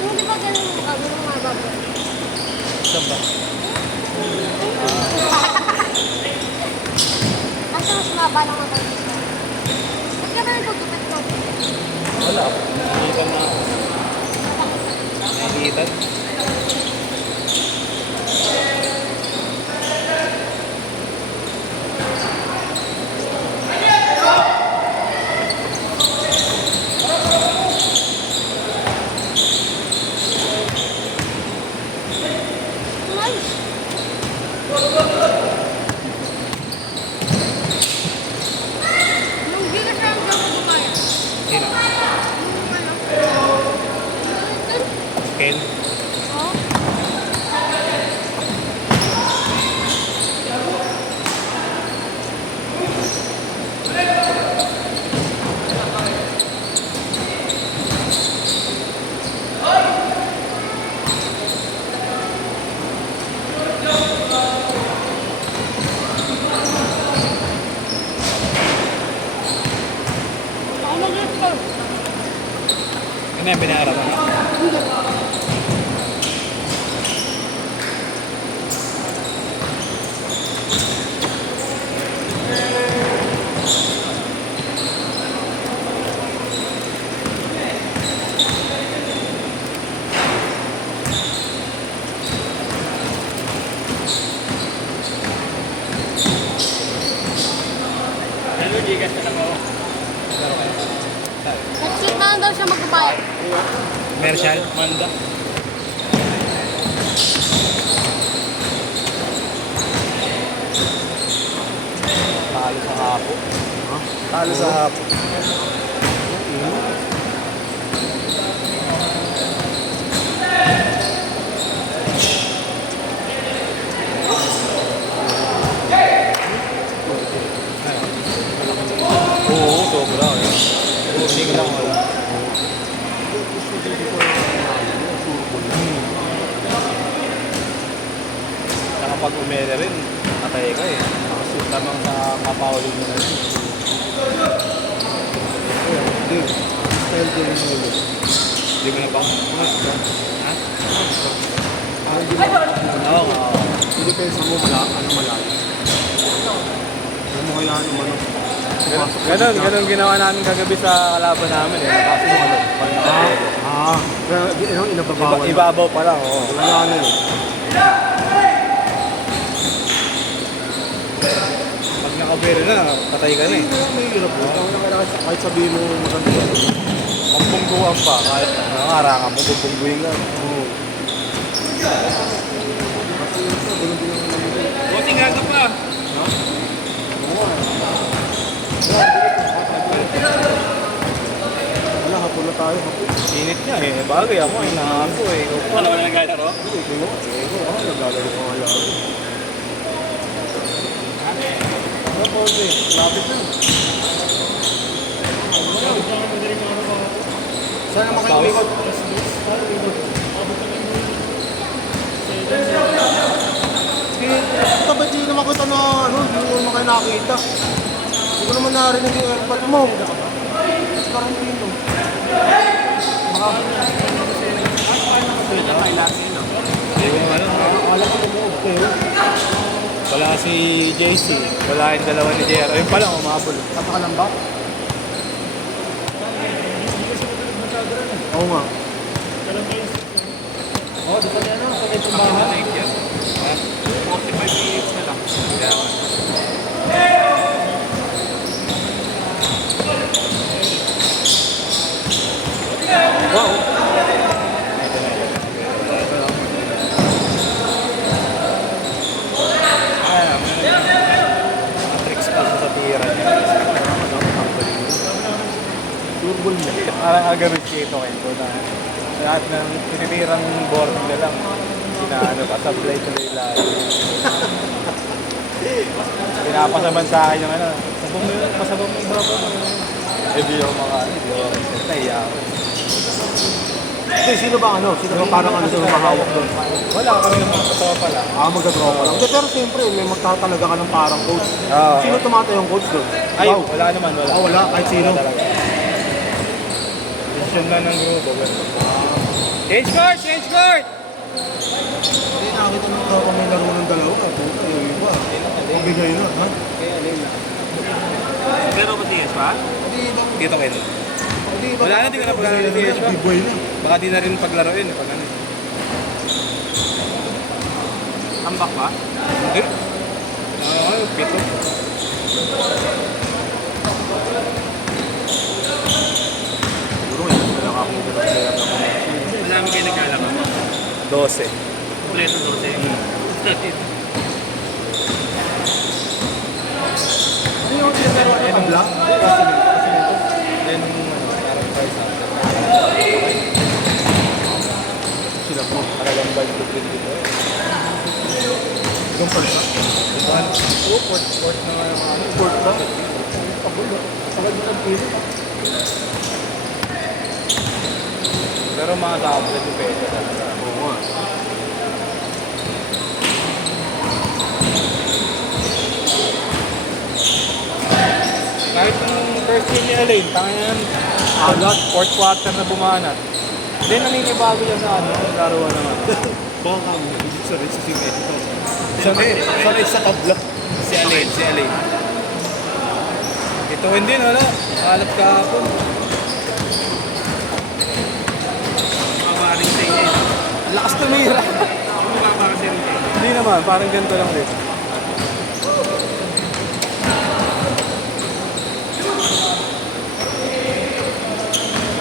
Yung di ba ganun mga baboy? Saan ba? Kasi mas maba lang ang baboy. Ba't ka ba nagtutupit mo? Wala. Nahihitan na ako. Nahihitan? Nice! Yung gigas lang daw mo gumaya. Sino? Yung ano? Ken? Oh? Ako mag-lift ko. Ano yung binaharap mo? Ano yung gigas na lang ako? Next week na lang daw siya magbabayad. Commercial? Manda? Talo sa hapo. Ha? Talo sa hapo. Oo, sobra. Hindi ko lang wala. Saka pag umere rin, patay ka eh. Nakasit lamang sa kapawalin mo na rin. Style din yung ulo. Hindi mo na ba? Ha? Oo nga. Hindi pensa mo malayo. Hindi mo kailangan umano. Ganon ginawa namin kagabi sa kalaban namin eh. Kasi ano, Pero inababawal. ibabaw pa lang, oo. Wala na eh. Pag nakabero na, patay ka na eh. May hirap mo. Kahit sabihin mo maganda. Ang bungguan pa, kahit nangarangan mo, bubungguin ka. Oo. Buti nga ka pa. Wala, hapon na tayo. Hapon. Init niya eh. Bagay ako, inahan ko eh. Ano ba naglalaro? Ito mo. Naglalaro ko nga lang. Ano po eh? Lapit na. Saan naman kayo umikot? Ito ba't di naman kita na hindi mo naman kayo nakakita? Hindi ko naman narinig yung airpod mo. Mas karantino. Hindi ko naman Wala ko umuog kayo. wala si JC. Wala yung dalawa ni JR. Ayun pa lang, umabol. Kapakalan ba? Oo nga. Oo, di pa niya na. Sa may tumbahan. 45 minutes na lang. Kaya, Wow. tricks pa sa tira niya. Turbol mo. Parang agamit ko ito kayo na lahat ng tinitirang board na lang. Sinaano pa, supply tuloy lahat. Pinapasaban sa akin yung ano, pasabang mo yung baba mo. Eh di ako hindi ako nahiya ako. Hindi, sino ba ano? Sino ba parang ano sino mahawak doon? Wala kami ng mga katropa lang. Magka-tropa lang. Hindi, pero siyempre, may magtatalaga ka ng parang coach. Oo. Sino tumatay yung coach doon? Ay, Ikaw? wala naman, wala. Wala, kahit sino. Wala talaga. Decision lang ng grupo. Change court! Change court! Hindi, nakakita ng tropa may laro ng dalawa. Puta, yung iba. Mabigay na, ha? Pero ba si Yes pa? Dito kayo. Wala na, di ko na paglaro ng CS pa. B-boy na. Baka di na rin paglaruin. Pag ano. Ambak pa? Hindi. Oo, pito. Siguro, yun. Nakakapunta na player na mga. Wala mo kayo naglalaro? 12. Kompleto 12. Ano yung tinataro ng kabla? Then, parang price Sila po. talagang bike to print dito. Yung pala. Port na nga yung ano. Sport ba? Pabulo. Sagad mo ng pili. Pero mga tablet yung peso talaga. Oo nga. Kahit yung first game ni Elaine, tangan agad, fourth quarter na bumanat. Hindi naninibago yan sa ano, laruan naman. Baka mo. Sorry, sa si Medito. Sanay sa tabla. Si Elaine. Ito hindi, wala. Alat kahapon. Mamaring sa inyo. Ang lakas tumira. Hindi naman, parang ganito lang din.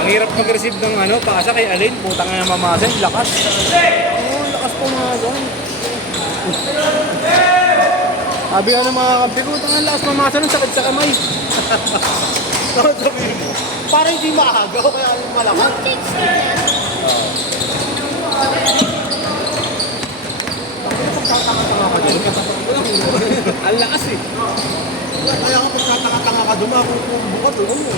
Ang hirap mag-receive ng ano, paasa kay Alin, putang nga mamasin, lakas. Oo, lakas po mga gawin. Sabi nga ng mga kampi ko, ang lakas mamasa ng sakit sa kamay. Ano sabihin mo? Parang hindi maagaw, kaya yung malakas. What takes you then? Pagtatanga-tanga ka dyan. Ang lakas eh. Kaya kung pagtatanga-tanga ka doon, ako kung bukat, ano mo?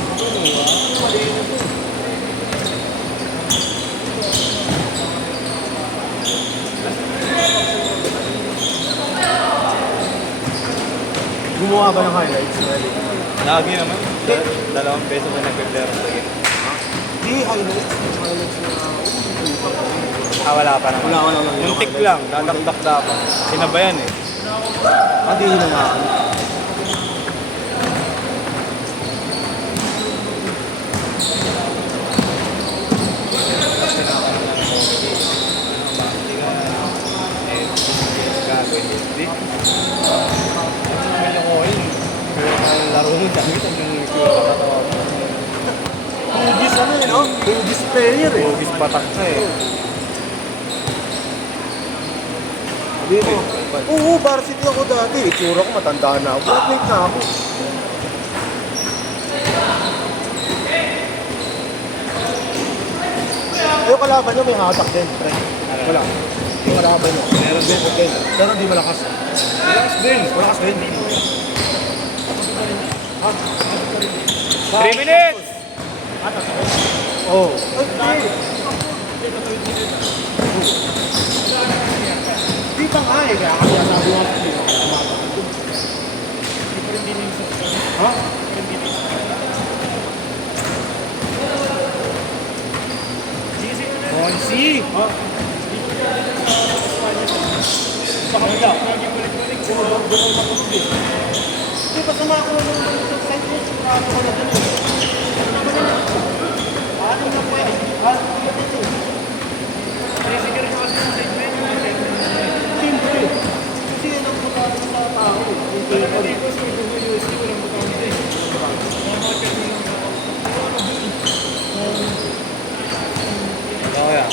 Gumawa ba ng highlights? Lagi naman. 2 peso na nag-prepare sa game. Hindi, highlights. Highlights na... Wala pa naman. Wala lang. Yung tick lang, dadakdak dapat. Sinabayan eh. Hindi na nga. Gago, hindi. Ano ko yun? Pero ang laro mo dami, ang katawa mo. Hugis ano eh, no? Hugis player eh. Hugis patak ka eh. Sabi mo, oo, varsity ako dati. Itsura ko, matanda na ako. Graduate na ako. Yung kalaban nyo may hatak din, pre. Wala. Yung kalaban nyo. Meron din. Okay. Pero hindi malakas. Relax din. Malakas din. 3 minutes! Oo. Di pa nga eh. Kaya kaya sabi ko ha? Monsi! Sa kanila. Di ba sama ako ng side coach? Ano ka na dun eh? Ano na po eh? Siyempre. Kasi yan ang pagkakita sa tao. Okay ah.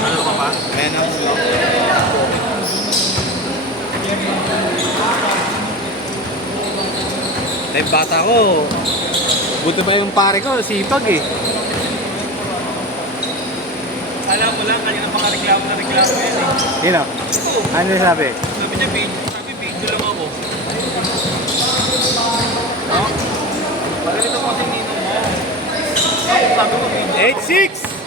Ano ka pa? Ayan ang ulo. Ay, bata ko. Buti pa yung pare ko, sipag eh. Alam mo lang, kanina mga reklamo yan eh. Yun o? Ano yung sabi? Sabi niya, video lang ako. No? Pagkalito ko kasi ninong mo. Sabi ko, video. 8-6!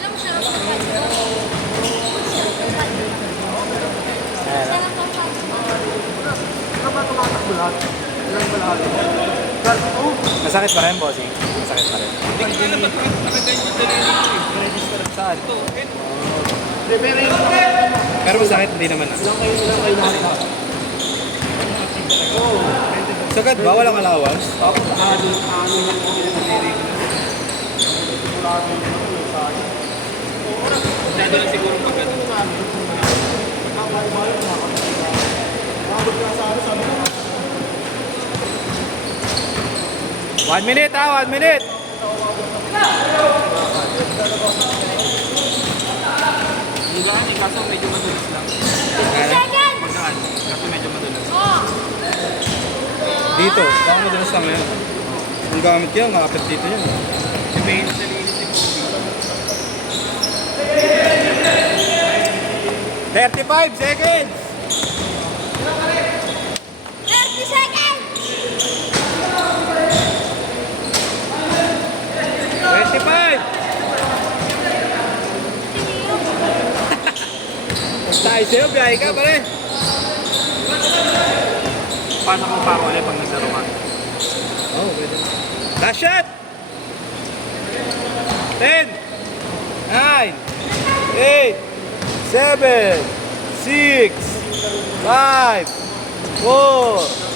Masakit pa rin, bossing. Masakit pa rin. Hindi ko alam ba't nakaganyan yung daliri ko eh. Register saan? Ito, ito. Pero masakit, hindi naman na. Sagad ba? Walang allowance? Dado lang siguro pag ano. 1 minute ha, 1 minute! Magaan eh, kaso medyo madulas lang. Second! Magaan, kaso medyo madulas. Oh! Dito, baka madalas lang yan. Kung gamit yan, makapit dito yan. Yung main sa linis ni Kobe. 35 seconds! 30 seconds! 25! Tayo sa'yo, biyahe ka pare. Pasok mo pa ako ulit pag naglaro ka. Oh, pwede. Last shot! 10, 9, 8, 7, 6, 5, 4,